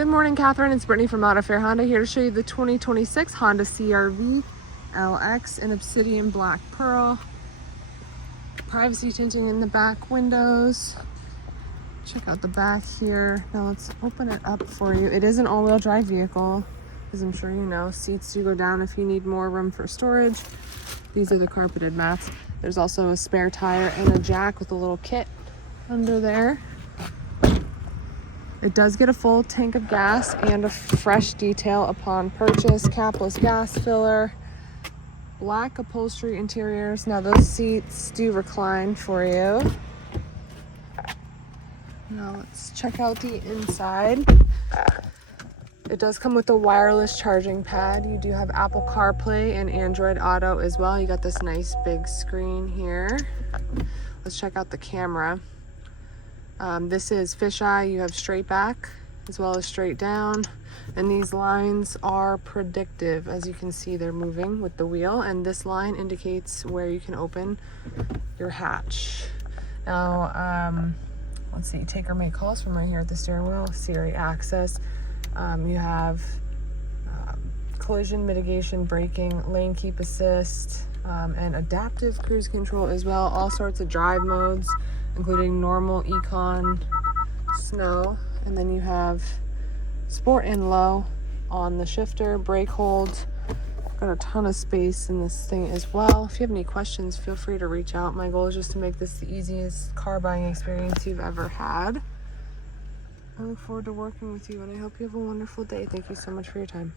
Good morning, Katharine. It's Brittany from Autofair Honda here to show you the 2026 Honda CRV LX in Obsidian Black Pearl. Privacy tinting in the back windows. Check out the back here. Now let's open it up for you. It is an all-wheel drive vehicle, as I'm sure you know. Seats do go down if you need more room for storage. These are the carpeted mats. There's also a spare tire and a jack with a little kit under there. It does get a full tank of gas and a fresh detail upon purchase. Capless gas filler, black upholstery interiors. Now those seats do recline for you. Now let's check out the inside. It does come with a wireless charging pad. You do have Apple CarPlay and Android Auto as well. You got this nice big screen here. Let's check out the camera. This is fisheye. You have straight back as well as straight down, and these lines are predictive. As you can see, they're moving with the wheel, and this line indicates where you can open your hatch. Now let's see, take or make calls from right here at the steering wheel. Siri access. You have collision mitigation, braking, lane keep assist, and adaptive cruise control as well. All sorts of drive modes, including normal, econ, snow, and then you have sport and low on the shifter, brake hold. Got a ton of space in this thing as well. If you have any questions, feel free to reach out. My goal is just to make this the easiest car buying experience you've ever had. I look forward to working with you, and I hope you have a wonderful day. Thank you so much for your time.